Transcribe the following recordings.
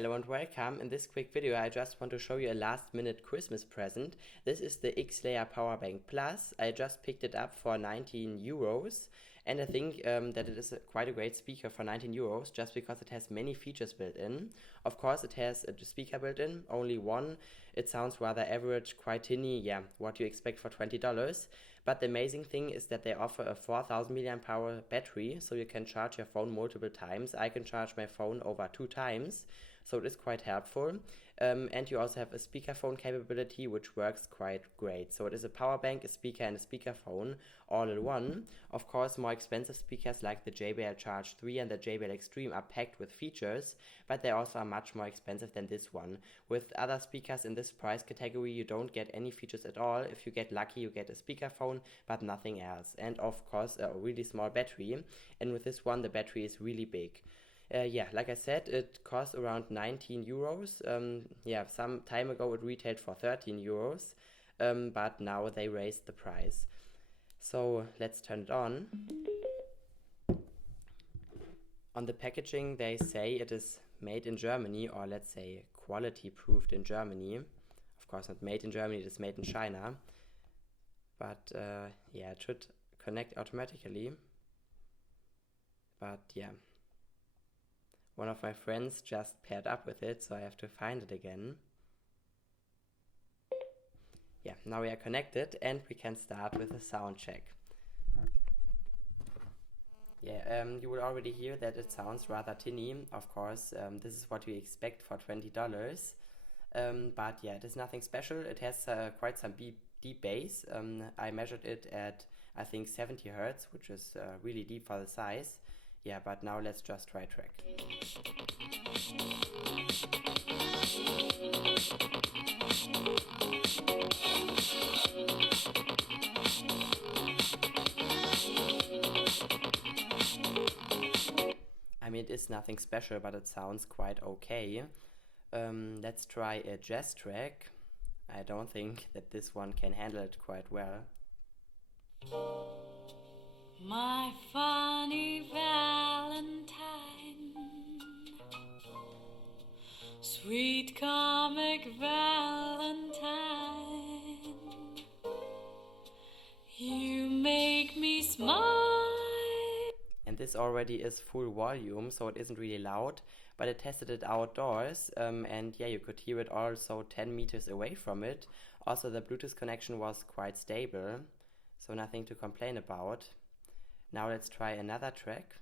Hello and welcome. In this quick video I just want to show you a last minute Christmas present. This is the Xlayer Powerbank Plus. I just picked it up for 19 euros and I think that it is quite a great speaker for 19 euros just because it has many features built in. Of course it has a speaker built in, only one. It sounds rather average, quite tinny, what you expect for $20. But the amazing thing is that they offer a 4000 mAh battery, so you can charge your phone multiple times. I can charge my phone over 2 times. So it is quite helpful, and you also have a speakerphone capability which works quite great. So it is a power bank, a speaker and a speakerphone all in one. Of course more expensive speakers like the JBL Charge 3 and the JBL Extreme are packed with features, but they also are much more expensive than this one. With other speakers in this price category you don't get any features at all. If you get lucky you get a speakerphone but nothing else, and of course a really small battery, and with this one the battery is really big. Like I said, it costs around 19 euros. Some time ago it retailed for 13 euros, but now they raised the price. So let's turn it on. On the packaging they say it is made in Germany, or let's say quality proofed in Germany. Of course not made in Germany, it is made in China. But it should connect automatically. But one of my friends just paired up with it, so I have to find it again. Now we are connected and we can start with a sound check. You will already hear that it sounds rather tinny. Of course, this is what we expect for $20. But it is nothing special. It has quite some deep bass. I measured it at, I think, 70 Hz, which is really deep for the size. But now let's just try track. I mean, it is nothing special, but it sounds quite okay. Let's try a jazz track. I don't think that this one can handle it quite well. My funny Valentine, sweet comic Valentine, you make me smile. And this already is full volume, so it isn't really loud, but I tested it outdoors, and you could hear it also 10 meters away from it. Also the Bluetooth connection was quite stable, so nothing to complain about. Now let's try another track.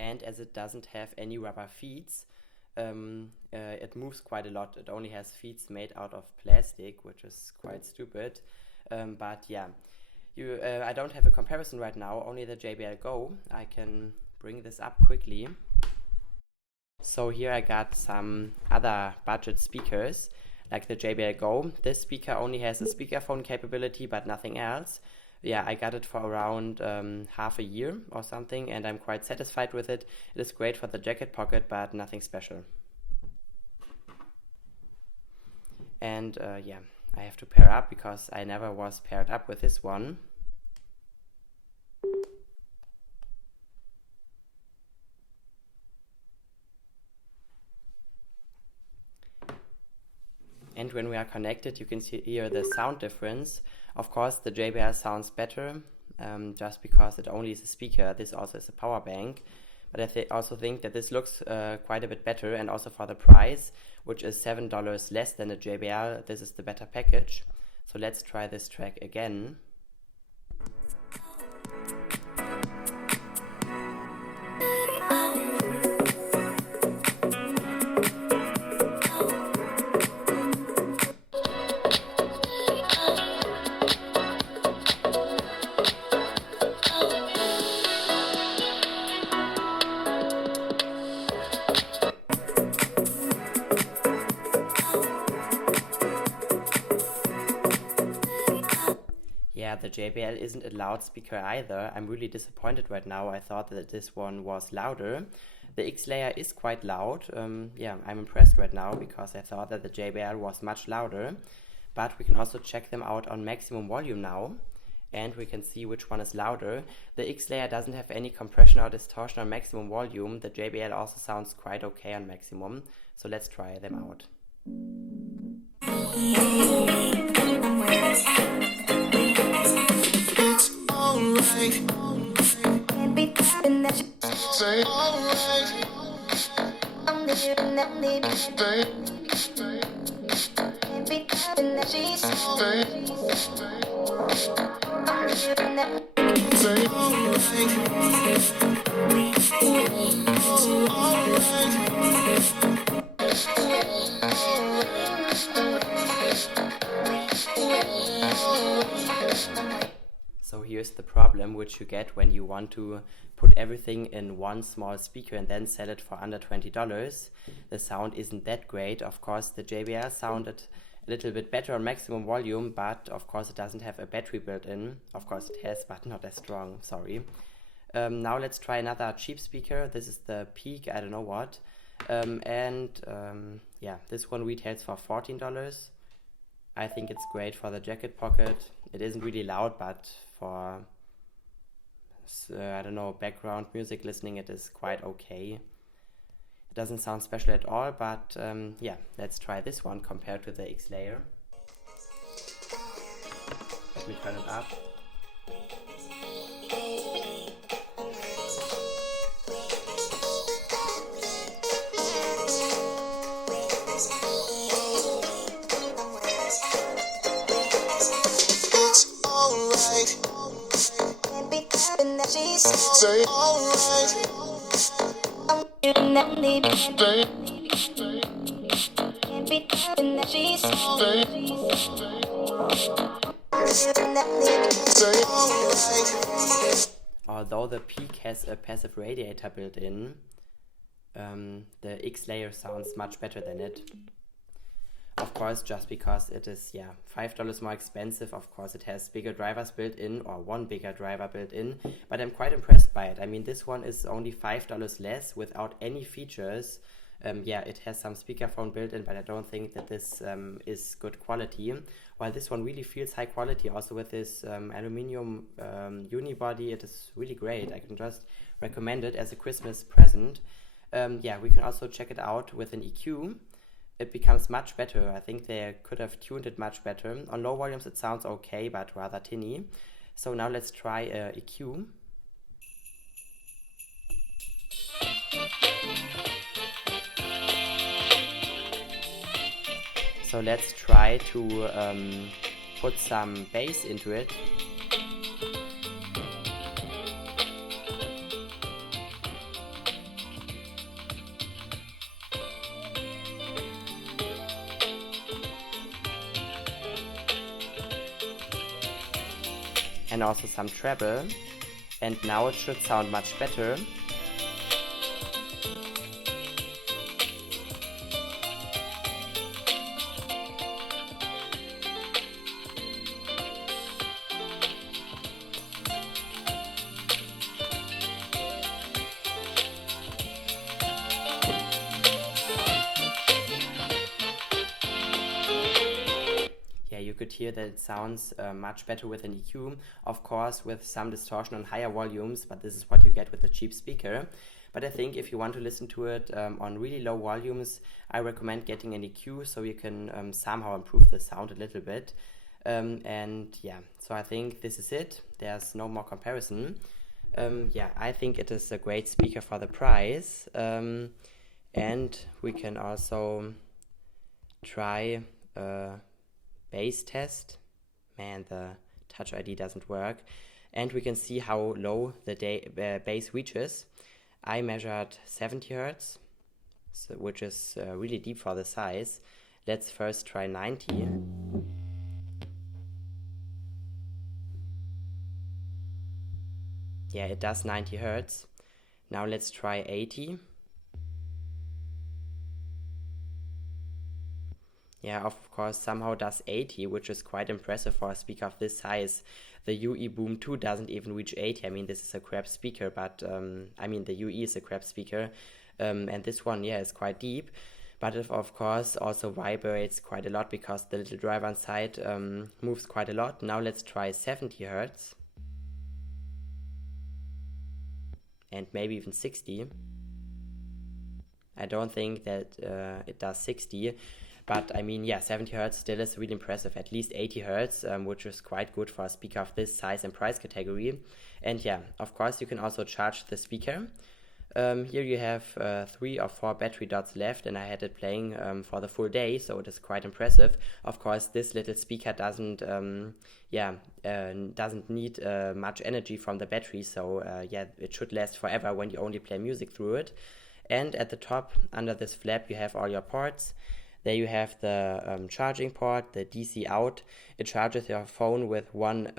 And as it doesn't have any rubber feet, it moves quite a lot. It only has feet made out of plastic, which is quite stupid. I don't have a comparison right now, only the JBL Go. I can bring this up quickly. So here I got some other budget speakers, like the JBL Go. This speaker only has a speakerphone capability, but nothing else. I got it for around half a year or something, and I'm quite satisfied with it. It is great for the jacket pocket, but nothing special. And I have to pair up because I never was paired up with this one. And when we are connected, you can hear the sound difference. Of course, the JBL sounds better, just because it only is a speaker. This also is a power bank. But I also think that this looks quite a bit better, and also for the price, which is $7 less than the JBL, this is the better package. So let's try this track again. JBL isn't a loudspeaker either. I'm really disappointed right now. I thought that this one was louder. The Xlayer is quite loud. Yeah, I'm impressed right now because I thought that the JBL was much louder. But we can also check them out on maximum volume now. And we can see which one is louder. The Xlayer doesn't have any compression or distortion on maximum volume. The JBL also sounds quite okay on maximum. So let's try them out. It's alright. Say alright. Say So here's the problem which you get when you want to put everything in one small speaker and then sell it for under $20. The sound isn't that great. Of course, the JBL sounded a little bit better on maximum volume, but of course it doesn't have a battery built in. Of course it has, but not as strong, sorry. Now let's try another cheap speaker. This is the Peak, I don't know what. Yeah, this one retails for $14. I think it's great for the jacket pocket. It isn't really loud, but for, I don't know, background music listening, it is quite okay. It doesn't sound special at all, but yeah, let's try this one compared to the Xlayer. Let me turn it up. say alright. Although the Peak has a passive radiator built in, the Xlayer sounds much better than it. Of course, just because it is, yeah, $5 more expensive. Of course, it has bigger drivers built in, or one bigger driver built in, but I'm quite impressed by it. I mean, this one is only $5 less without any features. Yeah, it has some speakerphone built in, but I don't think that this is good quality. While this one really feels high quality, also with this aluminium unibody, it is really great. I can just recommend it as a Christmas present. Yeah, we can also check it out with an EQ. It becomes much better. I think they could have tuned it much better. On low volumes it sounds okay, but rather tinny. So now let's try a EQ. So let's try to put some bass into it. And also some treble, and now it should sound much better. You could hear that it sounds much better with an EQ, of course with some distortion on higher volumes, but this is what you get with a cheap speaker. But I think if you want to listen to it on really low volumes, I recommend getting an EQ so you can somehow improve the sound a little bit. And yeah, so I think this is it. There's no more comparison. Yeah, I think it is a great speaker for the price. And we can also try bass test. Man, the Touch ID doesn't work. And we can see how low the bass reaches. I measured 70 Hz, so, which is really deep for the size. Let's first try 90. Yeah, it does 90 Hz. Now let's try 80. yeah, of course, somehow does 80, which is quite impressive for a speaker of this size. The UE Boom 2 doesn't even reach 80. I mean, this is a crap speaker, but I mean, the UE is a crap speaker, and this one, yeah, is quite deep. But it, of course, also vibrates quite a lot because the little driver inside moves quite a lot. Now let's try 70 Hertz. And maybe even 60. I don't think that it does 60. But I mean, yeah, 70 Hertz still is really impressive. At least 80 Hertz, which is quite good for a speaker of this size and price category. And yeah, of course, you can also charge the speaker. Here you have 3 or 4 battery dots left, and I had it playing for the full day, so it is quite impressive. Of course, this little speaker doesn't need much energy from the battery, so yeah, it should last forever when you only play music through it. And at the top, under this flap, you have all your ports. There you have the charging port, the DC out. It charges your phone with 1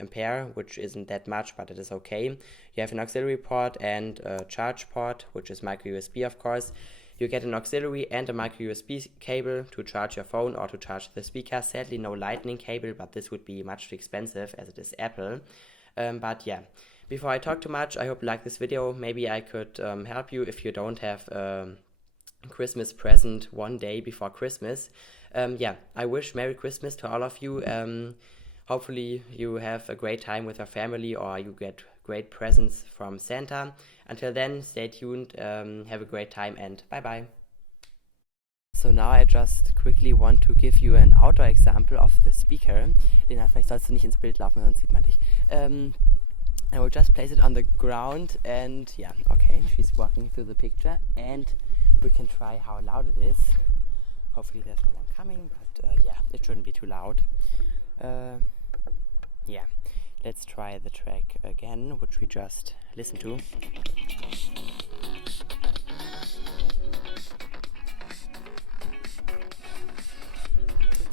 ampere, which isn't that much, but it is okay. You have an auxiliary port and a charge port, which is micro USB, of course. You get an auxiliary and a micro USB cable to charge your phone or to charge the speaker. Sadly, no lightning cable, but this would be much too expensive as it is Apple. But yeah, before I talk too much, I hope you like this video. Maybe I could help you if you don't have Christmas present one day before Christmas. Yeah, I wish Merry Christmas to all of you. Hopefully you have a great time with your family or you get great presents from Santa. Until then, stay tuned, have a great time and bye bye. So now I just quickly want to give you an outdoor example of the speaker. Lena, vielleicht sollst du nicht ins Bild laufen, sonst sieht man dich. I will just place it on the ground and yeah, okay, she's walking through the picture and we can try how loud it is. Hopefully there's no one coming, but yeah, it shouldn't be too loud. Yeah, let's try the track again, which we just listened to.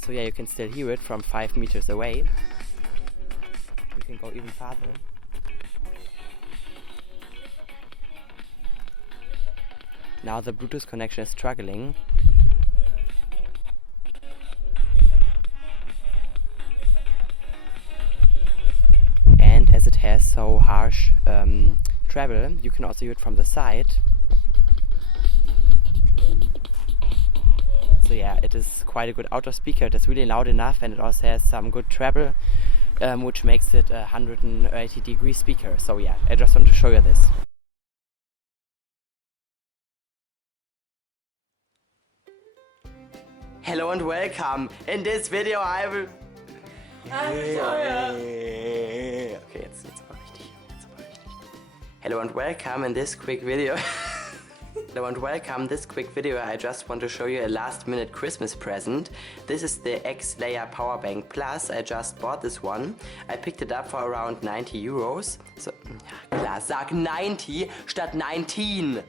So yeah, you can still hear it from 5 meters away. We can go even farther. Now the Bluetooth connection is struggling. And as it has so harsh treble, you can also hear it from the side. So yeah, it is quite a good outdoor speaker. It is really loud enough and it also has some good treble, which makes it a 180-degree speaker. So yeah, I just want to show you this. Hello and welcome. In this video I will... Okay, jetzt aber richtig. Hello and welcome in this quick video. Hello and welcome. This quick video I just want to show you a last minute Christmas present. This is the Xlayer Powerbank Plus. I just bought this one. I picked it up for around 90 euros. So, ja klar, sag 90 statt 19.